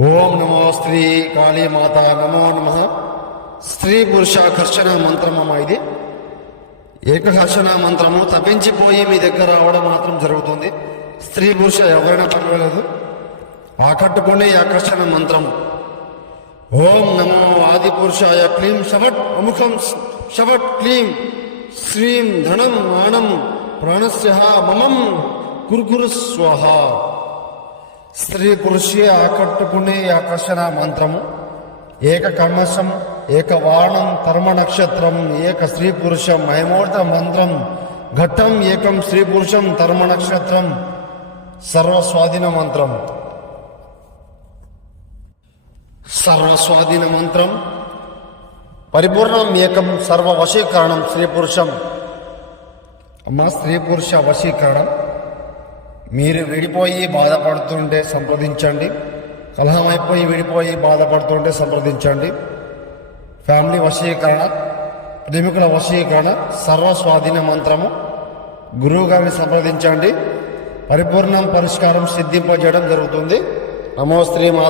ఓం నమో శ్రీ కాళీ మాత నమో నమ. స్త్రీ పురుష ఘర్షణ మంత్రమమ్మా ఇది. ఏకఘర్షణ మంత్రము. తప్పించిపోయి మీ దగ్గర రావడం మాత్రం జరుగుతుంది. స్త్రీ పురుష ఎవరైనా పర్వాలేదు. ఆకట్టుకునే ఆకర్షణ మంత్రము. ఓం నమో ఆది పురుషాయ క్లీం షవట్ అముఖం షవట్ క్లీం శ్రీం ధనం మానం ప్రాణస్య మమం కుర్కురు స్వహ. స్త్రీ పురుషి ఆకట్టుకునే ఆకర్షణ మంత్రము. ఏక కర్మశం ఏక వాణం కర్మ నక్షత్రం ఏక స్త్రీ పురుషం మయమూర్త మంత్రం ఘట్టం ఏకం స్త్రీ పురుషం ధర్మ నక్షత్రం సర్వస్వాధీన మంత్రం. సర్వస్వాధీన మంత్రం. పరిపూర్ణం ఏకం సర్వ వశీకరణం స్త్రీ పురుషం. అమ్మా స్త్రీ పురుష వశీకరణం. మీరు విడిపోయి బాధపడుతుంటే సంప్రదించండి. కలహం అయిపోయి విడిపోయి బాధపడుతుంటే సంప్రదించండి. ఫ్యామిలీ వశీకరణ, ప్రేమికుల వశీకరణ, సర్వస్వాధీన మంత్రము. గురువు గారిని సంప్రదించండి. పరిపూర్ణం పరిష్కారం సిద్ధింపజేయడం జరుగుతుంది. నమో శ్రీ మాత.